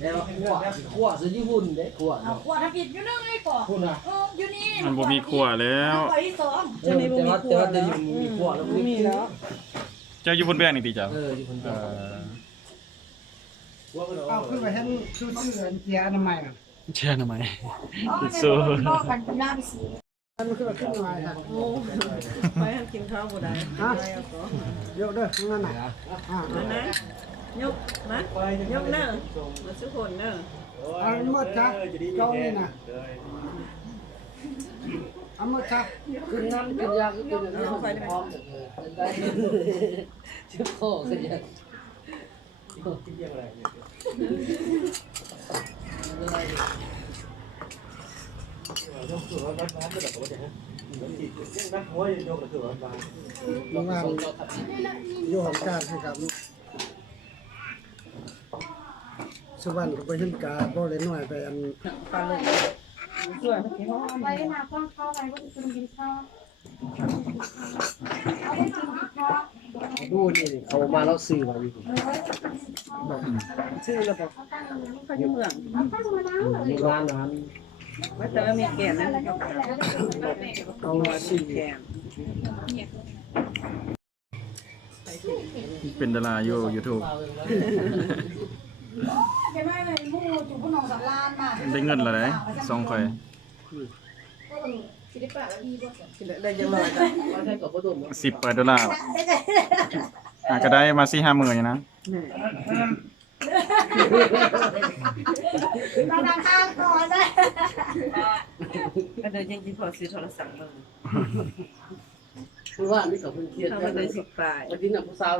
แล้วขั้วขั้วซื้อญี่ปุ่นเด้ขั้วเอาขวดทำผิดอยู่นึงเลยก่อนคุณน่ะเอออยู่นี่มันบ่มีครัวแล้วไปที่สองแต่ว่าแต่ว่าเดี๋ยวมีขั้วแล้วไม่มีแล้วเจ้าอยู่บนแบงนี่ติเจ้าเออญี่ปุ่นเออเอาขึ้นไปให้ชื่อชื่อเกียร์อนามัยอะเชื่อทำไมอ๋อสู้บอกกันกุหลาบสีมันขึ้นไปขึ้นมาครับโอ้ไปให้กินข้าวบ่ได้ฮะไปเอาต่อเยอะเด้อข้างนั้นน่ะอ่ามานะ ยกมายกเน้อมาสุคนเน้อเอาหมดจ้ะเจ้านี่นะเอาหมดจ้ะขึ้นน้ำขึ้นยากขึ้นน้ำไปพร้อมได้ชื่อโคขึ้นยากกินยังไงยกตัวร้อนร้อนก็แบบว่าจะฮะยังนักหัวยกตัวร้อนร้อนโรงงานอยู่ของการให้กับ สุวรรณก็ไปเห็นกาบ่ได้น้อยไปอันปลาลูกสวยพี่น้องไปนาข้างเข้าไปว่าจะกินข้าวเอกินข้าวดูนี่เขามาแล้วซื้อมาอยู่ชื่อแล้วบอกเขาอยู่เมืองเอาข้าวมาล้างเลยมีร้านนั้นว่าแต่ว่ามีแกนนะเอาสีสี่แกนเป็นดาราอยู่ YouTube ใช่ไหมเลยมู่จุกพนองสันลานมาได้เงินและได้สองข่อยสิได้ปะแล้วดีบ่ได้ยังร้อยจ้ะมาใช้กับพ่อตุ่มสิบเปิดดอลลาร์อะก็ได้มาสี่ห้าหมื่นอยู่นะนี่มาทางข้างก่อนได้ก็เดินยังกินพอซื้อโทรศัพท์เบิ่งคือว่านี่กับเพื่อนเครียดถ้ามันได้สิบปลายวันนี้น่ะผู้สาว